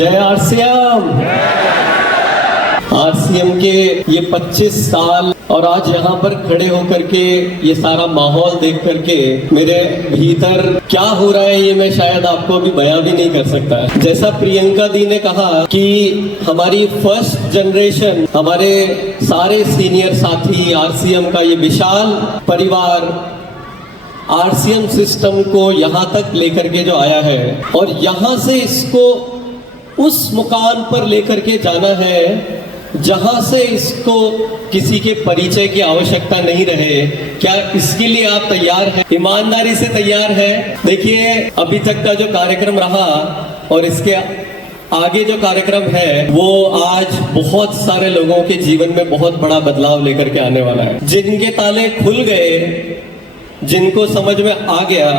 जय RCM. RCM के ये 25 साल और आज यहाँ पर खड़े होकर के ये सारा माहौल देख करके मेरे भीतर क्या हो रहा है ये मैं शायद आपको अभी बयां भी नहीं कर सकता। जैसा प्रियंका दी ने कहा कि हमारी फर्स्ट जनरेशन, हमारे सारे सीनियर साथी, आरसीएम का ये विशाल परिवार आरसीएम सिस्टम को यहाँ तक लेकर के जो आया है और यहाँ से इसको उस मुकाम पर लेकर के जाना है जहां से इसको किसी के परिचय की आवश्यकता नहीं रहे। क्या इसके लिए आप तैयार हैं? ईमानदारी से तैयार हैं? देखिए, अभी तक का जो कार्यक्रम रहा और इसके आगे जो कार्यक्रम है वो आज बहुत सारे लोगों के जीवन में बहुत बड़ा बदलाव लेकर के आने वाला है। जिनके ताले खुल गए, जिनको समझ में आ गया,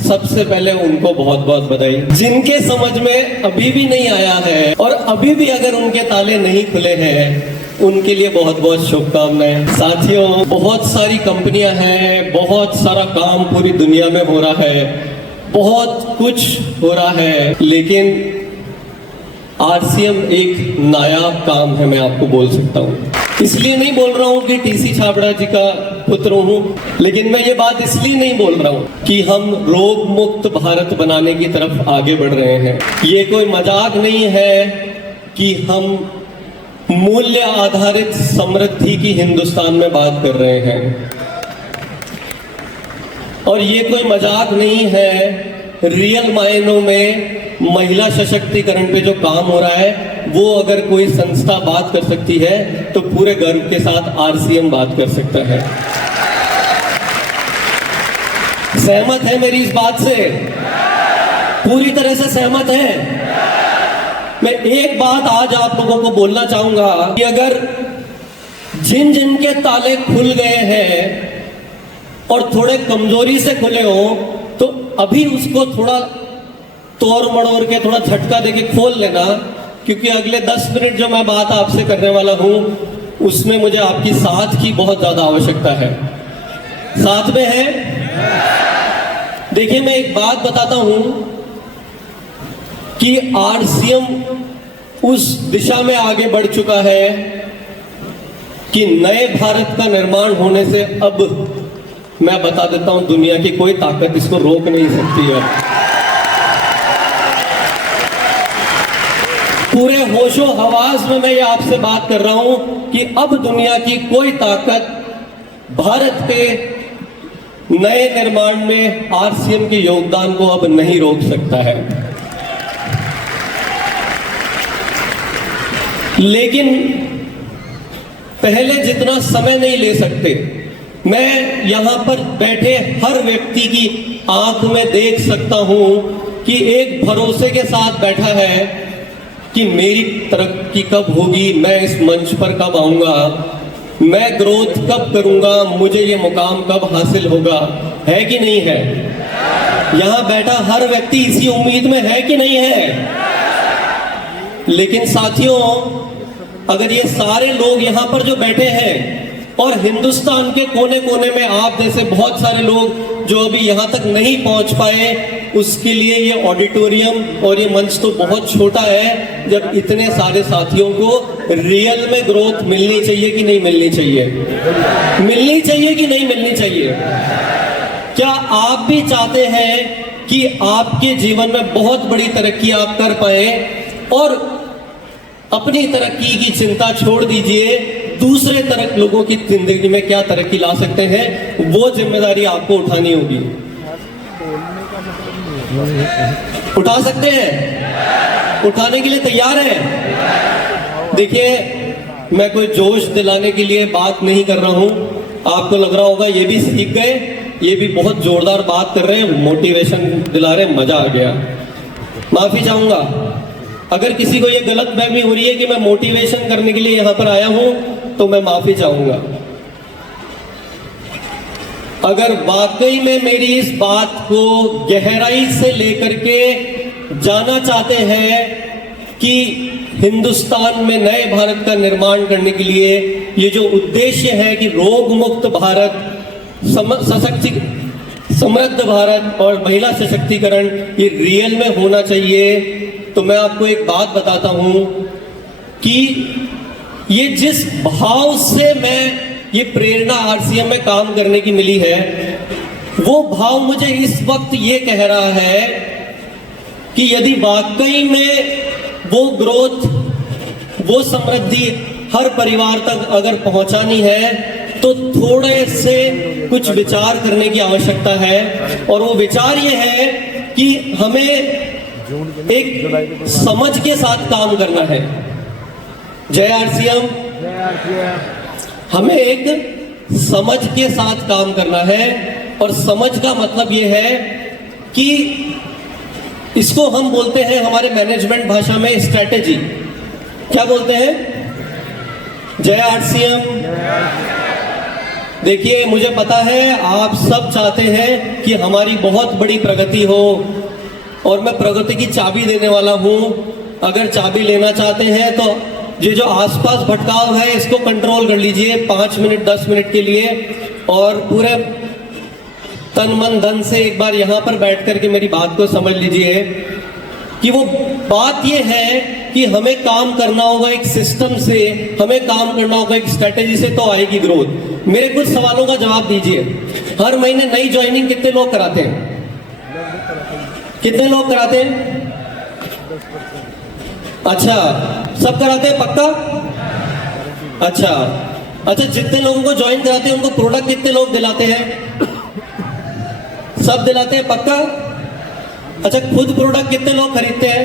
सबसे पहले उनको बहुत बहुत बधाई। जिनके समझ में अभी भी नहीं आया है और अभी भी अगर उनके ताले नहीं खुले हैं, उनके लिए बहुत बहुत शुभकामनाएं। साथियों, बहुत सारी कंपनियां हैं, बहुत सारा काम पूरी दुनिया में हो रहा है, बहुत कुछ हो रहा है, लेकिन आरसीएम एक नायाब काम है, मैं आपको बोल सकता हूँ। इसलिए नहीं बोल रहा हूँ कि टीसी छाबड़ा जी का पुत्र हूँ, लेकिन मैं ये बात इसलिए नहीं बोल रहा हूँ कि हम रोग मुक्त भारत बनाने की तरफ आगे बढ़ रहे हैं। ये कोई मजाक नहीं है कि हम मूल्य आधारित समृद्धि की हिंदुस्तान में बात कर रहे हैं और ये कोई मजाक नहीं है। रियल मायनों में महिला सशक्तिकरण पे जो काम हो रहा है वो अगर कोई संस्था बात कर सकती है तो पूरे गर्व के साथ आरसीएम बात कर सकता है। सहमत है मेरी इस बात से? पूरी तरह से सहमत है। मैं एक बात आज आप लोगों को बोलना चाहूंगा कि अगर जिन जिन के ताले खुल गए हैं और थोड़े कमजोरी से खुले हो तो अभी उसको थोड़ा तोड़ मड़ोड़ के, थोड़ा झटका देके खोल लेना, क्योंकि अगले 10 मिनट जो मैं बात आपसे करने वाला हूं उसमें मुझे आपकी साथ की बहुत ज्यादा आवश्यकता है। साथ में है? देखिए, मैं एक बात बताता हूं कि आरसीएम उस दिशा में आगे बढ़ चुका है कि नए भारत का निर्माण होने से अब मैं बता देता हूं, दुनिया की कोई ताकत इसको रोक नहीं सकती है। पूरे होशो हवास में मैं ये आपसे बात कर रहा हूं कि अब दुनिया की कोई ताकत भारत के नए निर्माण में आरसीएम के योगदान को अब नहीं रोक सकता है। लेकिन पहले जितना समय नहीं ले सकते। मैं यहां पर बैठे हर व्यक्ति की आंख में देख सकता हूं कि एक भरोसे के साथ बैठा है कि मेरी तरक्की कब होगी, मैं इस मंच पर कब आऊंगा, मैं ग्रोथ कब करूंगा, मुझे ये मुकाम कब हासिल होगा। है कि नहीं है? यहां बैठा हर व्यक्ति इसी उम्मीद में है कि नहीं है? लेकिन साथियों, अगर ये सारे लोग यहां पर जो बैठे हैं और हिंदुस्तान के कोने कोने में आप जैसे बहुत सारे लोग जो अभी यहां तक नहीं पहुंच पाए, उसके लिए ये ऑडिटोरियम और ये मंच तो बहुत छोटा है। जब इतने सारे साथियों को रियल में ग्रोथ मिलनी चाहिए कि नहीं मिलनी चाहिए? मिलनी चाहिए कि नहीं मिलनी चाहिए? क्या आप भी चाहते हैं कि आपके जीवन में बहुत बड़ी तरक्की आप कर पाए और अपनी तरक्की की चिंता छोड़ दीजिए, दूसरे तरह लोगों की जिंदगी में क्या तरक्की ला सकते हैं वो जिम्मेदारी आपको उठानी होगी। उठा सकते हैं? उठाने के लिए तैयार हैं? देखिए, मैं कोई जोश दिलाने के लिए बात नहीं कर रहा हूं। आपको लग रहा होगा ये भी सीख गए, ये भी बहुत जोरदार बात कर रहे हैं, मोटिवेशन दिला रहे हैं, मजा आ गया। माफी चाहूंगा अगर किसी को ये गलत फहमी हो रही है कि मैं मोटिवेशन करने के लिए यहां पर आया हूं, तो मैं माफी चाहूंगा। अगर वाकई में मेरी इस बात को गहराई से लेकर के जाना चाहते हैं कि हिंदुस्तान में नए भारत का निर्माण करने के लिए ये जो उद्देश्य है कि रोग मुक्त भारत, समृद्ध भारत और महिला सशक्तिकरण, ये रियल में होना चाहिए, तो मैं आपको एक बात बताता हूं कि ये जिस भाव से मैं ये प्रेरणा आरसीएम में काम करने की मिली है, वो भाव मुझे इस वक्त ये कह रहा है कि यदि वाकई में वो ग्रोथ, वो समृद्धि हर परिवार तक अगर पहुंचानी है तो थोड़े से कुछ विचार करने की आवश्यकता है। और वो विचार ये है कि हमें एक समझ के साथ काम करना है। जय आरसीएम। हमें एक समझ के साथ काम करना है, और समझ का मतलब ये है कि इसको हम बोलते हैं हमारे मैनेजमेंट भाषा में स्ट्रैटेजी। क्या बोलते हैं? जय आरसीएम। देखिए, मुझे पता है आप सब चाहते हैं कि हमारी बहुत बड़ी प्रगति हो, और मैं प्रगति की चाबी देने वाला हूं। अगर चाबी लेना चाहते हैं तो ये जो आसपास भटकाव है इसको कंट्रोल कर लीजिए 5 मिनट 10 मिनट के लिए, और पूरे तन मन धन से एक बार यहां पर बैठ करके मेरी बात को समझ लीजिए कि वो बात ये है कि हमें काम करना होगा एक सिस्टम से, हमें काम करना होगा एक स्ट्रेटेजी से, तो आएगी ग्रोथ। मेरे कुछ सवालों का जवाब दीजिए। हर महीने नई ज्वाइनिंग कितने लोग कराते हैं? कितने लोग कराते हैं? अच्छा, सब कराते हैं पक्का? अच्छा, जितने लोगों को ज्वाइन कराते हैं उनको प्रोडक्ट कितने लोग दिलाते हैं? सब दिलाते हैं पक्का? अच्छा, खुद प्रोडक्ट कितने लोग खरीदते हैं?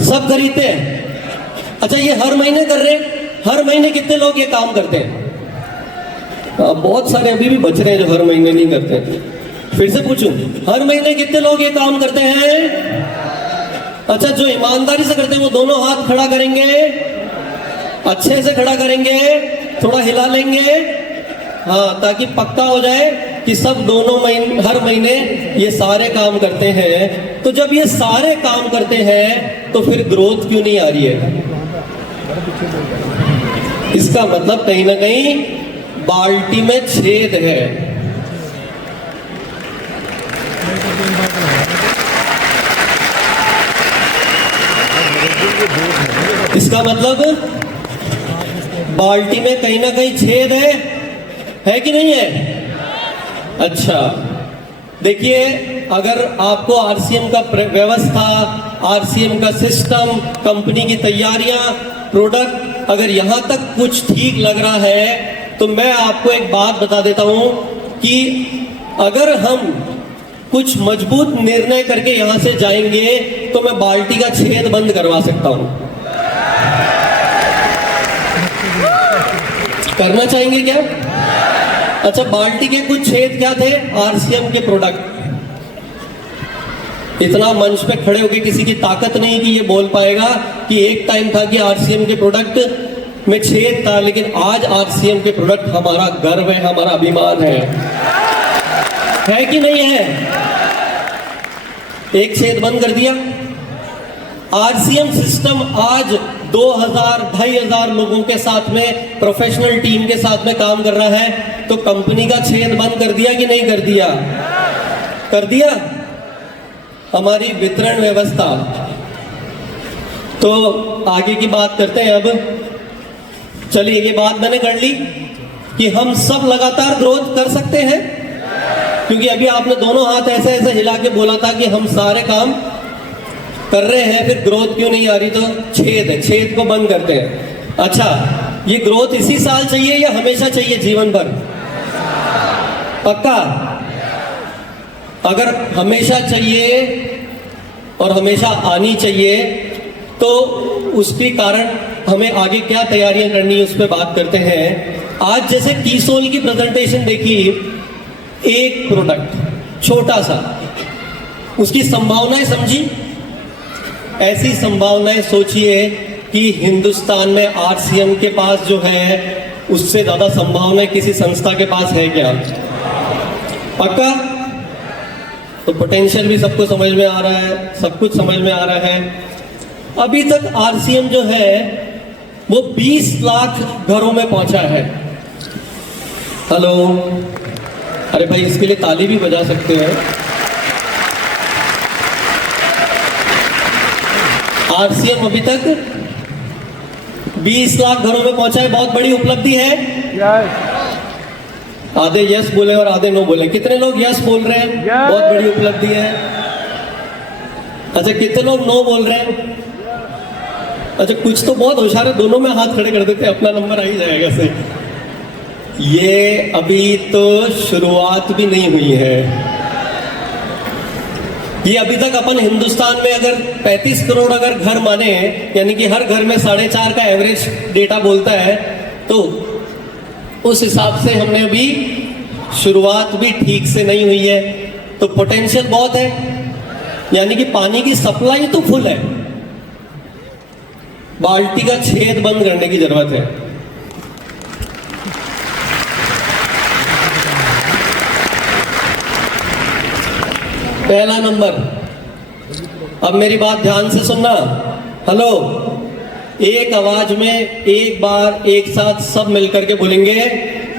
सब खरीदते हैं। अच्छा, ये हर महीने कर रहे हैं? हर महीने कितने लोग ये काम करते हैं? बहुत सारे अभी भी बच रहे हैं जो हर महीने नहीं करते। फिर से पूछूं, हर महीने कितने लोग ये काम करते हैं? अच्छा, जो ईमानदारी से करते हैं वो दोनों हाथ खड़ा करेंगे, अच्छे से खड़ा करेंगे, थोड़ा हिला लेंगे, हाँ, ताकि पक्का हो जाए कि सब दोनों महीने, हर महीने ये सारे काम करते हैं। तो जब ये सारे काम करते हैं तो फिर ग्रोथ क्यों नहीं आ रही है? इसका मतलब कहीं ना कहीं बाल्टी में छेद है। इसका मतलब बाल्टी में कहीं ना कहीं छेद है कि नहीं है? अच्छा, देखिए, अगर आपको आरसीएम का व्यवस्था, आरसीएम का सिस्टम, कंपनी की तैयारियां, प्रोडक्ट, अगर यहां तक कुछ ठीक लग रहा है तो मैं आपको एक बात बता देता हूं कि अगर हम कुछ मजबूत निर्णय करके यहां से जाएंगे तो मैं बाल्टी का छेद बंद करवा सकता हूं। करना चाहेंगे क्या? अच्छा, बाल्टी के कुछ छेद क्या थे? आरसीएम के प्रोडक्ट। इतना मंच पे खड़े होकर किसी की ताकत नहीं कि ये बोल पाएगा कि एक टाइम था कि आरसीएम के प्रोडक्ट में छेद था, लेकिन आज आरसीएम के प्रोडक्ट हमारा गर्व है, हमारा अभिमान है कि नहीं है? एक छेद बंद कर दिया। आरसीएम सिस्टम आज 2000-2500 लोगों के साथ में, प्रोफेशनल टीम के साथ में काम कर रहा है। तो कंपनी का छेद बंद कर दिया कि नहीं कर दिया? कर दिया। हमारी वितरण व्यवस्था, तो आगे की बात करते हैं। अब चलिए, ये बात मैंने कर ली कि हम सब लगातार ग्रोथ कर सकते हैं, क्योंकि अभी आपने दोनों हाथ ऐसे ऐसे हिला के बोला था कि हम सारे काम कर रहे हैं, फिर ग्रोथ क्यों नहीं आ रही? तो छेद है, छेद को बंद करते हैं। अच्छा, ये ग्रोथ इसी साल चाहिए या हमेशा चाहिए, जीवन भर? पक्का? अगर हमेशा चाहिए और हमेशा आनी चाहिए तो उसके कारण हमें आगे क्या तैयारियां करनी है उस पर बात करते हैं। आज जैसे कीसोल की प्रेजेंटेशन देखी, एक प्रोडक्ट छोटा सा, उसकी संभावनाएं समझी। ऐसी संभावनाएं सोचिए कि हिंदुस्तान में आरसीएम के पास जो है उससे ज्यादा संभावनाएं किसी संस्था के पास है क्या? पक्का? तो पोटेंशियल भी सबको समझ में आ रहा है, सब कुछ समझ में आ रहा है। अभी तक आरसीएम जो है वो 20 लाख घरों में पहुंचा है। हेलो, अरे भाई, इसके लिए ताली भी बजा सकते हैं। आरसीएम अभी तक 20 लाख घरों में पहुंचा है, बहुत बड़ी उपलब्धि है। आधे यस बोले और आधे नो बोले। कितने लोग यस बोल रहे हैं? बहुत बड़ी उपलब्धि है। अच्छा, कितने लोग नो बोल रहे हैं? अच्छा, कुछ तो बहुत होशियार है, दोनों में हाथ खड़े कर देते हैं, अपना नंबर आ ही जाएगा सही। ये अभी तो शुरुआत भी नहीं हुई है। ये अभी तक अपन हिंदुस्तान में अगर 35 करोड़ अगर घर माने, यानी कि हर घर में 4.5 का एवरेज डेटा बोलता है, तो उस हिसाब से हमने अभी शुरुआत भी ठीक से नहीं हुई है। तो पोटेंशियल बहुत है, यानी कि पानी की सप्लाई तो फुल है, बाल्टी का छेद बंद करने की जरूरत है। पहला नंबर, अब मेरी बात ध्यान से सुनना। हेलो, एक आवाज में एक बार एक साथ सब मिलकर के बोलेंगे,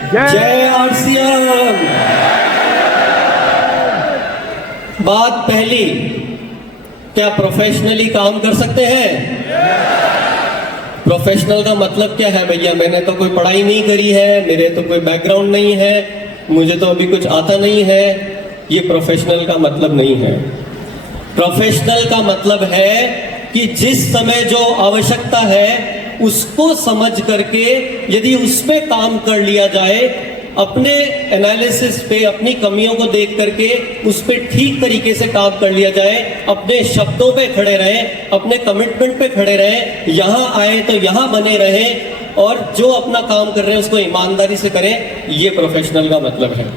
जय आरसीएम। बात पहली, क्या प्रोफेशनली काम कर सकते हैं? प्रोफेशनल का मतलब क्या है भैया? मैंने तो कोई पढ़ाई नहीं करी है, मेरे तो कोई बैकग्राउंड नहीं है, मुझे तो अभी कुछ आता नहीं है। ये प्रोफेशनल का मतलब नहीं है। प्रोफेशनल का मतलब है कि जिस समय जो आवश्यकता है उसको समझ करके यदि उस पे काम कर लिया जाए, अपने एनालिसिस पे अपनी कमियों को देख करके उस पे ठीक तरीके से काम कर लिया जाए, अपने शब्दों पे खड़े रहें, अपने कमिटमेंट पे खड़े रहें, यहां आए तो यहां बने रहें और जो अपना काम कर रहे हैं उसको ईमानदारी से करें। ये प्रोफेशनल का मतलब है।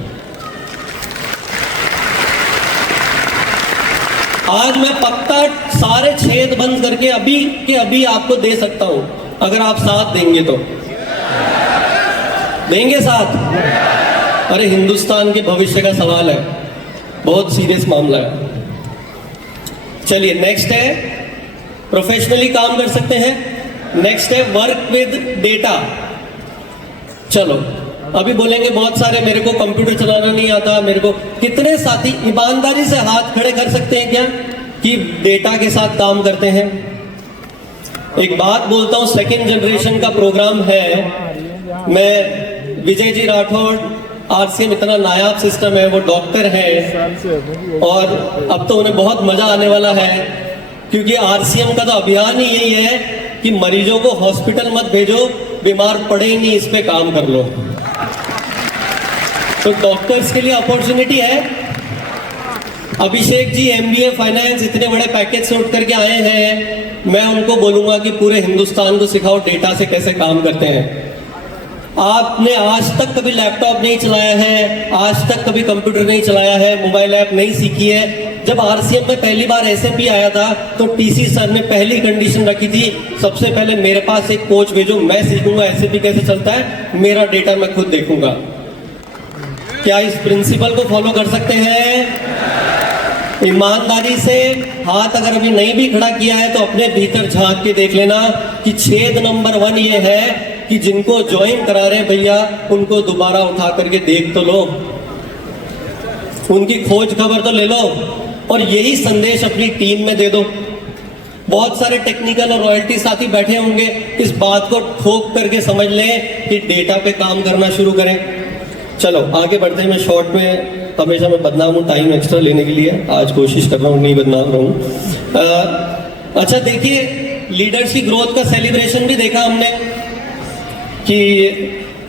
आज मैं पक्का सारे छेद बंद करके अभी के अभी आपको दे सकता हूं, अगर आप साथ देंगे तो। देंगे साथ? अरे हिंदुस्तान के भविष्य का सवाल है, बहुत सीरियस मामला है। चलिए, नेक्स्ट है प्रोफेशनली काम कर सकते हैं। नेक्स्ट है वर्क विद डेटा। चलो, अभी बोलेंगे बहुत सारे, मेरे को कंप्यूटर चलाना नहीं आता, मेरे को। कितने साथी ईमानदारी से हाथ खड़े कर सकते हैं क्या कि डेटा के साथ काम करते हैं? एक बात बोलता हूं, सेकंड जनरेशन का प्रोग्राम है। मैं विजय जी राठौड़, आरसीएम इतना नायाब सिस्टम है, वो डॉक्टर है और अब तो उन्हें बहुत मजा आने वाला है, क्योंकि आरसीएम का तो अभियान ही यही है कि मरीजों को हॉस्पिटल मत भेजो, बीमार पड़े ही नहीं, इस पे काम कर लो। तो डॉक्टर्स के लिए अपॉर्चुनिटी है। अभिषेक जी एमबीए फाइनेंस इतने बड़े पैकेज से उठ करके आए हैं, मैं उनको बोलूंगा कि पूरे हिंदुस्तान को सिखाओ डेटा से कैसे काम करते हैं। आपने आज तक कभी लैपटॉप नहीं चलाया है, आज तक कभी कंप्यूटर नहीं चलाया है, मोबाइल ऐप नहीं सीखी है। जब आरसीएम में पहली बार एसएपी आया था तो टीसी सर ने पहली कंडीशन रखी थी, सबसे पहले मेरे पास एक कोच भेजो, मैं सीखूंगा एसएपी कैसे चलता है, मेरा डेटा मैं खुद देखूंगा। क्या इस प्रिंसिपल को फॉलो कर सकते हैं? ईमानदारी से हाथ अगर अभी नहीं भी खड़ा किया है तो अपने भीतर झांक के देख लेना कि छेद नंबर 1 ये है कि जिनको ज्वाइन करा रहे हैं भैया, उनको दोबारा उठा करके देख तो लो, उनकी खोज खबर तो ले लो और यही संदेश अपनी टीम में दे दो। बहुत सारे टेक्निकल और रॉयल्टी साथी बैठे होंगे, इस बात को ठोक करके समझ लें कि डेटा पे काम करना शुरू करें। चलो आगे बढ़ते हैं। मैं शॉर्ट में हमेशा मैं बदनाम हूँ टाइम एक्स्ट्रा लेने के लिए, आज कोशिश कर रहा हूँ नहीं बदनाम रहूँ। अच्छा देखिए, लीडर्स की ग्रोथ का सेलिब्रेशन भी देखा हमने कि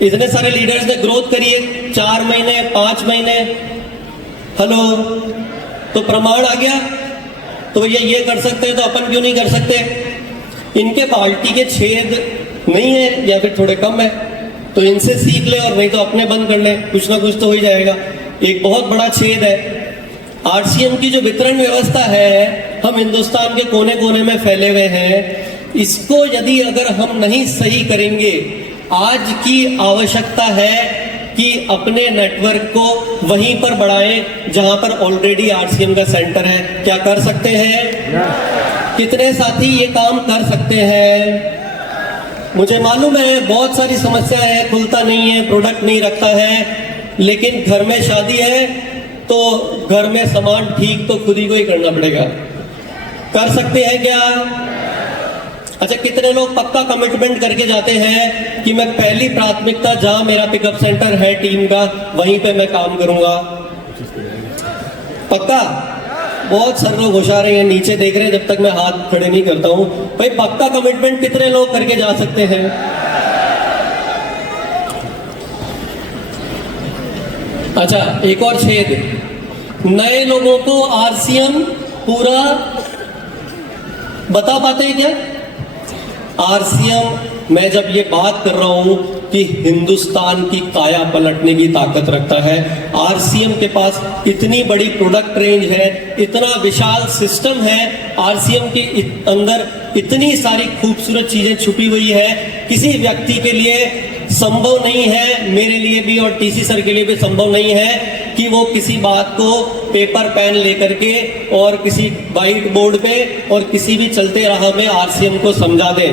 इतने सारे लीडर्स ने ग्रोथ करी है, 4 महीने 5 महीने। हेलो, तो प्रमाण आ गया। तो भैया ये कर सकते हैं तो अपन क्यों नहीं कर सकते? इनके बाल्टी के छेद नहीं है या फिर थोड़े कम है तो इनसे सीख ले, और नहीं तो अपने बंद कर ले, कुछ ना कुछ तो हो ही जाएगा। एक बहुत बड़ा छेद है आरसीएम की जो वितरण व्यवस्था है, हम हिंदुस्तान के कोने कोने में फैले हुए हैं। इसको यदि अगर हम नहीं सही करेंगे, आज की आवश्यकता है कि अपने नेटवर्क को वहीं पर बढ़ाएं जहां पर ऑलरेडी आरसीएम का सेंटर है। क्या कर सकते हैं? कितने साथी ये काम कर सकते हैं? मुझे मालूम है बहुत सारी समस्या है, खुलता नहीं है, प्रोडक्ट नहीं रखता है, लेकिन घर में शादी है तो घर में सामान ठीक तो खुद ही को ही करना पड़ेगा। कर सकते हैं क्या? अच्छा, कितने लोग पक्का कमिटमेंट करके जाते हैं कि मैं पहली प्राथमिकता जहां मेरा पिकअप सेंटर है टीम का वहीं पे मैं काम करूंगा? पक्का? बहुत सारे लोग होशियार हैं, नीचे देख रहे हैं जब तक मैं हाथ खड़े नहीं करता हूं। भाई पक्का कमिटमेंट कितने लोग करके जा सकते हैं? अच्छा, एक और छेद, नए लोगों को आरसीएम पूरा बता पाते हैं क्या? आरसीएम मैं जब ये बात कर रहा हूं कि हिंदुस्तान की काया पलटने की ताकत रखता है, आरसीएम के पास इतनी बड़ी प्रोडक्ट रेंज है, इतना विशाल सिस्टम है, आरसीएम के अंदर इतनी सारी खूबसूरत चीजें छुपी हुई है, किसी व्यक्ति के लिए संभव नहीं है, मेरे लिए भी और टीसी सर के लिए भी संभव नहीं है कि वो किसी बात को पेपर पेन लेकर के और किसी व्हाइट बोर्ड पे और किसी भी चलते राह में आरसीएम को समझा दे।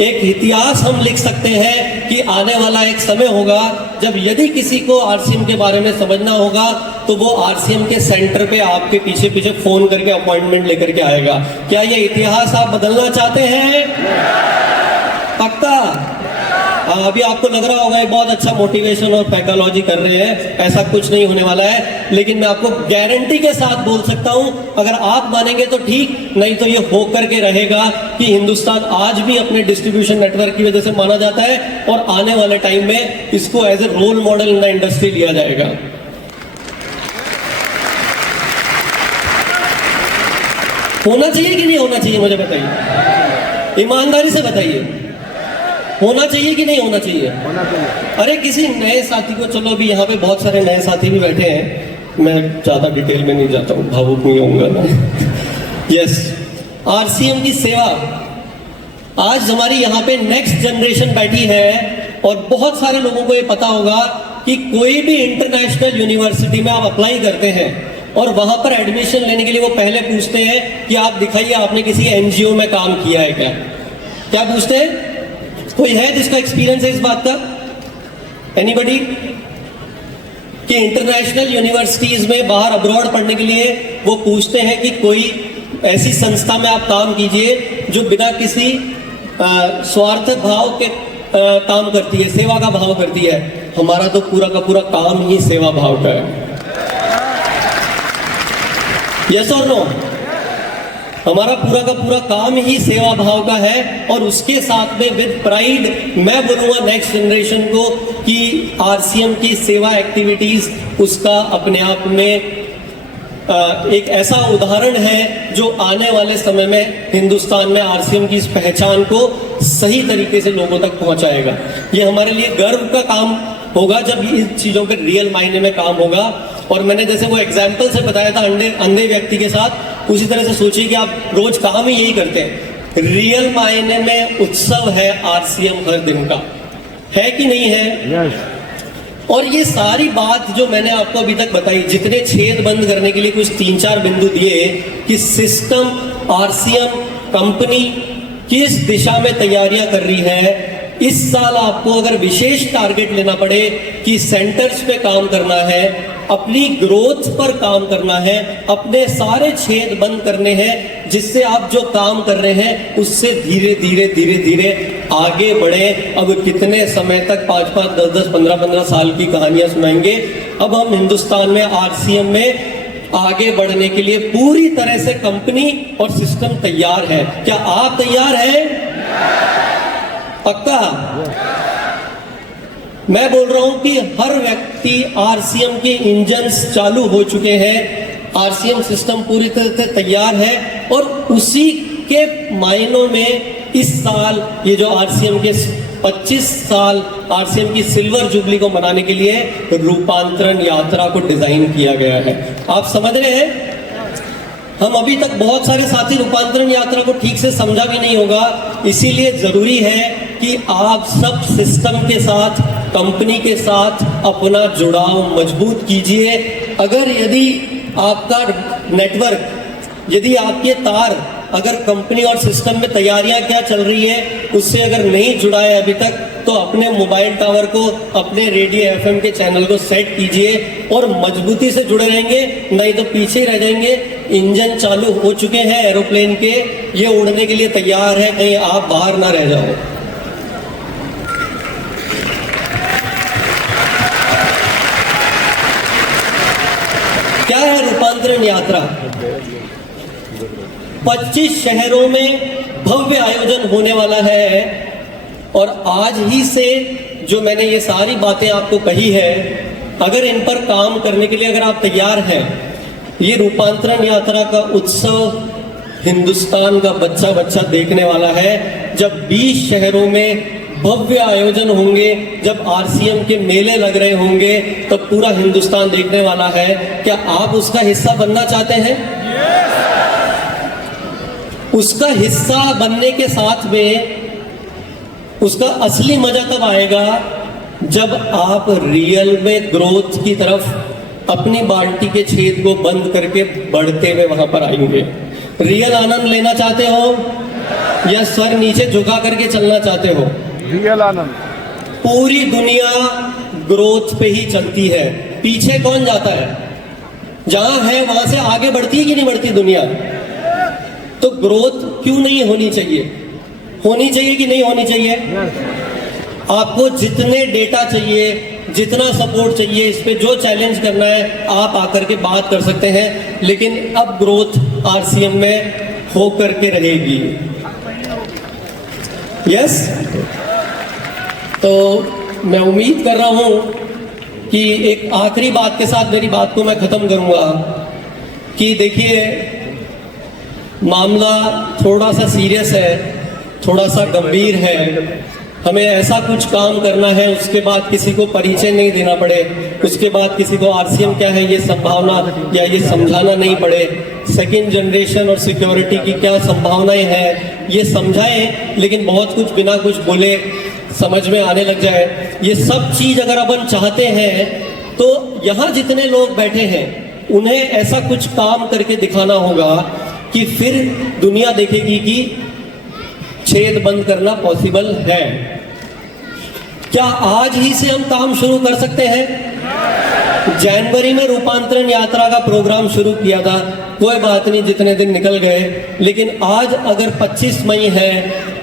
एक इतिहास हम लिख सकते हैं कि आने वाला एक समय होगा जब यदि किसी को आरसीएम के बारे में समझना होगा तो वो आरसीएम के सेंटर पे आपके पीछे पीछे फोन करके अपॉइंटमेंट लेकर के आएगा। क्या ये इतिहास आप बदलना चाहते हैं? पक्का? अभी आपको लग रहा होगा ये बहुत अच्छा मोटिवेशन और पैथोलॉजी कर रहे हैं, ऐसा कुछ नहीं होने वाला है, लेकिन मैं आपको गारंटी के साथ बोल सकता हूं, अगर आप मानेंगे तो ठीक, नहीं तो ये हो करके रहेगा कि हिंदुस्तान आज भी अपने डिस्ट्रीब्यूशन नेटवर्क की वजह से माना जाता है और आने वाले टाइम में इसको as a role model in the industry लिया जाएगा। होना चाहिए कि नहीं होना चाहिए, मुझे बताइए, ईमानदारी से बताइए, होना चाहिए कि नहीं होना चाहिए? होना चाहिए। अरे किसी नए साथी को, चलो अभी यहाँ पे बहुत सारे नए साथी भी बैठे हैं, मैं ज्यादा डिटेल में नहीं जाता हूँ, भावुक नहीं होऊंगा मैं। यस, आरसीएम की सेवा, आज हमारी यहाँ पे नेक्स्ट जनरेशन बैठी है और बहुत सारे लोगों को ये पता होगा कि कोई भी इंटरनेशनल यूनिवर्सिटी में आप अप्लाई करते हैं और वहां पर एडमिशन लेने के लिए वो पहले पूछते हैं कि आप दिखाइए आपने किसी एनजीओ में काम किया है क्या? क्या पूछते हैं? कोई है जिसका एक्सपीरियंस है इस बात का? एनीबडी? कि इंटरनेशनल यूनिवर्सिटीज में बाहर अब्रॉड पढ़ने के लिए वो पूछते हैं कि कोई ऐसी संस्था में आप काम कीजिए जो बिना किसी स्वार्थ भाव के काम करती है, सेवा का भाव करती है। हमारा तो पूरा का पूरा काम ही सेवा भाव का है। यस और नो? हमारा पूरा का पूरा काम ही सेवा भाव का है और उसके साथ में विद प्राइड मैं बोलूंगा नेक्स्ट जनरेशन को कि आरसीएम की सेवा एक्टिविटीज उसका अपने आप में एक ऐसा उदाहरण है जो आने वाले समय में हिंदुस्तान में आरसीएम की इस पहचान को सही तरीके से लोगों तक पहुंचाएगा। ये हमारे लिए गर्व का काम होगा जब इन चीजों पे रियल मायने में काम होगा। और मैंने जैसे वो एग्जाम्पल से बताया था अंधे व्यक्ति के साथ, उसी तरह से सोचिए कि आप रोज काम ही यही करते हैं। रियल मायने में उत्सव है आरसीएम हर दिन का, है कि नहीं है? यस। और ये सारी बात जो मैंने आपको अभी तक बताई, जितने छेद बंद करने के लिए कुछ 3-4 बिंदु दिए कि सिस्टम आरसीएम कंपनी किस दिशा में तैयारियां कर रही है। इस साल आपको अगर विशेष टारगेट लेना पड़े कि सेंटर्स पे काम करना है, अपनी ग्रोथ पर काम करना है, अपने सारे छेद बंद करने हैं, जिससे आप जो काम कर रहे हैं उससे धीरे धीरे धीरे धीरे आगे बढ़े। अब कितने समय तक 5-5, 10-10, 15-15 साल की कहानियां सुनाएंगे। अब हम हिंदुस्तान में आरसीएम में आगे बढ़ने के लिए पूरी तरह से कंपनी और सिस्टम तैयार है। क्या आप तैयार हैं? पक्का? मैं बोल रहा हूं कि हर व्यक्ति, आरसीएम के इंजन्स चालू हो चुके हैं, आरसीएम सिस्टम पूरी तरह से तैयार है और उसी के मायनों में इस साल ये जो आरसीएम के 25 साल आरसीएम की सिल्वर जुबली को मनाने के लिए रूपांतरण यात्रा को डिजाइन किया गया है। आप समझ रहे हैं? हम अभी तक बहुत सारे साथी रूपांतरण यात्रा को ठीक से समझा भी नहीं होगा, इसीलिए जरूरी है कि आप सब सिस्टम के साथ, कंपनी के साथ अपना जुड़ाव मजबूत कीजिए। अगर यदि आपका नेटवर्क, यदि आपके तार अगर कंपनी और सिस्टम में तैयारियां क्या चल रही है उससे अगर नहीं जुड़ा है अभी तक, तो अपने मोबाइल टावर को, अपने रेडियो एफएम के चैनल को सेट कीजिए और मजबूती से जुड़े रहेंगे, नहीं तो पीछे रह जाएंगे। इंजन चालू हो चुके हैं एरोप्लेन के, ये उड़ने के लिए तैयार है, कहीं आप बाहर ना रह जाओ। क्या है रूपांतरण यात्रा? 25 शहरों में भव्य आयोजन होने वाला है और आज ही से जो मैंने ये सारी बातें आपको कही है, अगर इन पर काम करने के लिए अगर आप तैयार हैं, ये रूपांतरण यात्रा का उत्सव हिंदुस्तान का बच्चा बच्चा देखने वाला है। जब 20 शहरों में भव्य आयोजन होंगे, जब आरसीएम के मेले लग रहे होंगे, तब पूरा हिंदुस्तान देखने वाला है। क्या आप उसका हिस्सा बनना चाहते हैं? उसका हिस्सा बनने के साथ में उसका असली मजा तब आएगा जब आप रियल में ग्रोथ की तरफ अपनी बाल्टी के छेद को बंद करके बढ़ते हुए वहां पर आएंगे। रियल आनंद लेना चाहते हो या सर नीचे झुका करके चलना चाहते हो? रियल आनंद। पूरी दुनिया ग्रोथ पे ही चलती है, पीछे कौन जाता है? जहां है वहां से आगे बढ़ती है कि नहीं बढ़ती दुनिया? तो ग्रोथ क्यों नहीं होनी चाहिए? होनी चाहिए कि नहीं होनी चाहिए? आपको जितने डेटा चाहिए, जितना सपोर्ट चाहिए, इस पे जो चैलेंज करना है आप आकर के बात कर सकते हैं, लेकिन अब ग्रोथ आरसीएम में हो करके रहेगी। यस? तो मैं उम्मीद कर रहा हूं कि एक आखिरी बात के साथ मेरी बात को मैं खत्म करूंगा कि देखिए, मामला थोड़ा सा सीरियस है, थोड़ा सा गंभीर है। हमें ऐसा कुछ काम करना है, उसके बाद किसी को परिचय नहीं देना पड़े, उसके बाद किसी को आरसीएम क्या है ये संभावना या ये समझाना नहीं पड़े, सेकंड जनरेशन और सिक्योरिटी की क्या संभावनाएं हैं ये समझाएं, लेकिन बहुत कुछ बिना कुछ बोले समझ में आने लग जाए। ये सब चीज अगर अपन चाहते हैं तो यहाँ जितने लोग बैठे हैं उन्हें ऐसा कुछ काम करके दिखाना होगा कि फिर दुनिया देखेगी कि छेद बंद करना पॉसिबल है। क्या आज ही से हम काम शुरू कर सकते हैं? जनवरी में रूपांतरण यात्रा का प्रोग्राम शुरू किया था, कोई बात नहीं, जितने दिन निकल गए, लेकिन आज अगर 25 मई है,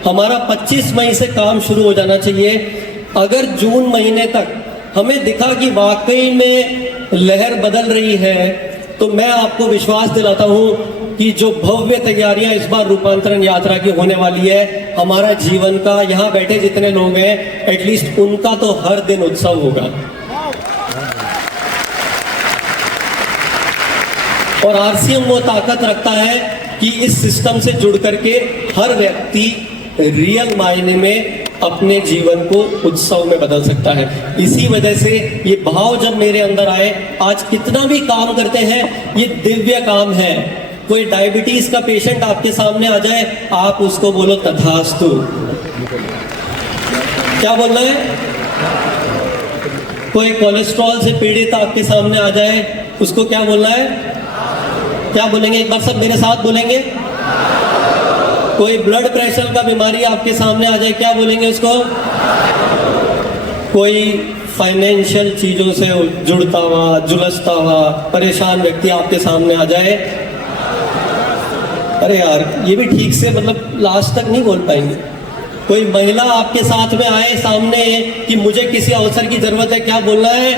हमारा 25 मई से काम शुरू हो जाना चाहिए। अगर जून महीने तक हमें दिखा कि वाकई में लहर बदल रही है, तो मैं आपको विश्वास दिलाता हूं कि जो भव्य तैयारियां इस बार रूपांतरण यात्रा की होने वाली है, हमारा जीवन का, यहाँ बैठे जितने लोग हैं एटलीस्ट उनका तो हर दिन उत्सव होगा। और आरसीएम वो ताकत रखता है कि इस सिस्टम से जुड़ करके हर व्यक्ति रियल मायने में अपने जीवन को उत्सव में बदल सकता है। इसी वजह से ये भाव जब मेरे अंदर आए, आज कितना भी काम करते हैं ये दिव्य काम है। कोई डायबिटीज का पेशेंट आपके सामने आ जाए, आप उसको बोलो तथास्तु। क्या बोलना है? कोई कोलेस्ट्रॉल से पीड़ित आपके सामने आ जाए, उसको क्या बोलना है? क्या बोलेंगे? एक बार सब मेरे साथ बोलेंगे। कोई ब्लड प्रेशर का बीमारी आपके सामने आ जाए, क्या बोलेंगे उसको? कोई फाइनेंशियल चीजों से जुड़ता हुआ, जुलसता हुआ परेशान व्यक्ति आपके सामने आ जाए, अरे यार ये भी ठीक से मतलब लास्ट तक नहीं बोल पाएंगे। कोई महिला आपके साथ में आए सामने कि मुझे किसी अवसर की जरूरत है, क्या बोलना है?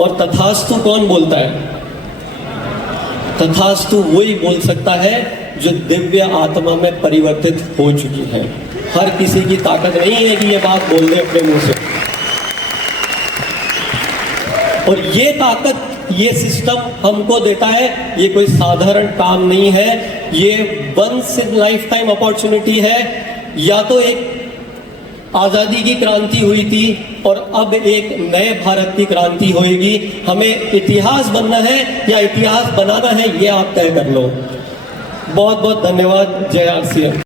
और तथास्तु कौन बोलता है? तथास्तु वही बोल सकता है जो दिव्य आत्मा में परिवर्तित हो चुकी है। हर किसी की ताकत नहीं है कि ये बात बोल दे अपने मुंह से। और ये ताकत, ये सिस्टम हमको देता है, ये कोई साधारण काम नहीं है, ये once in lifetime opportunity है। या तो एक आजादी की क्रांति हुई थी और अब एक नए भारत की क्रांति होएगी। हमें इतिहास बनना है या इतिहास बनाना है, ये आप तय कर लो। बहुत बहुत धन्यवाद। जय आरसीएम।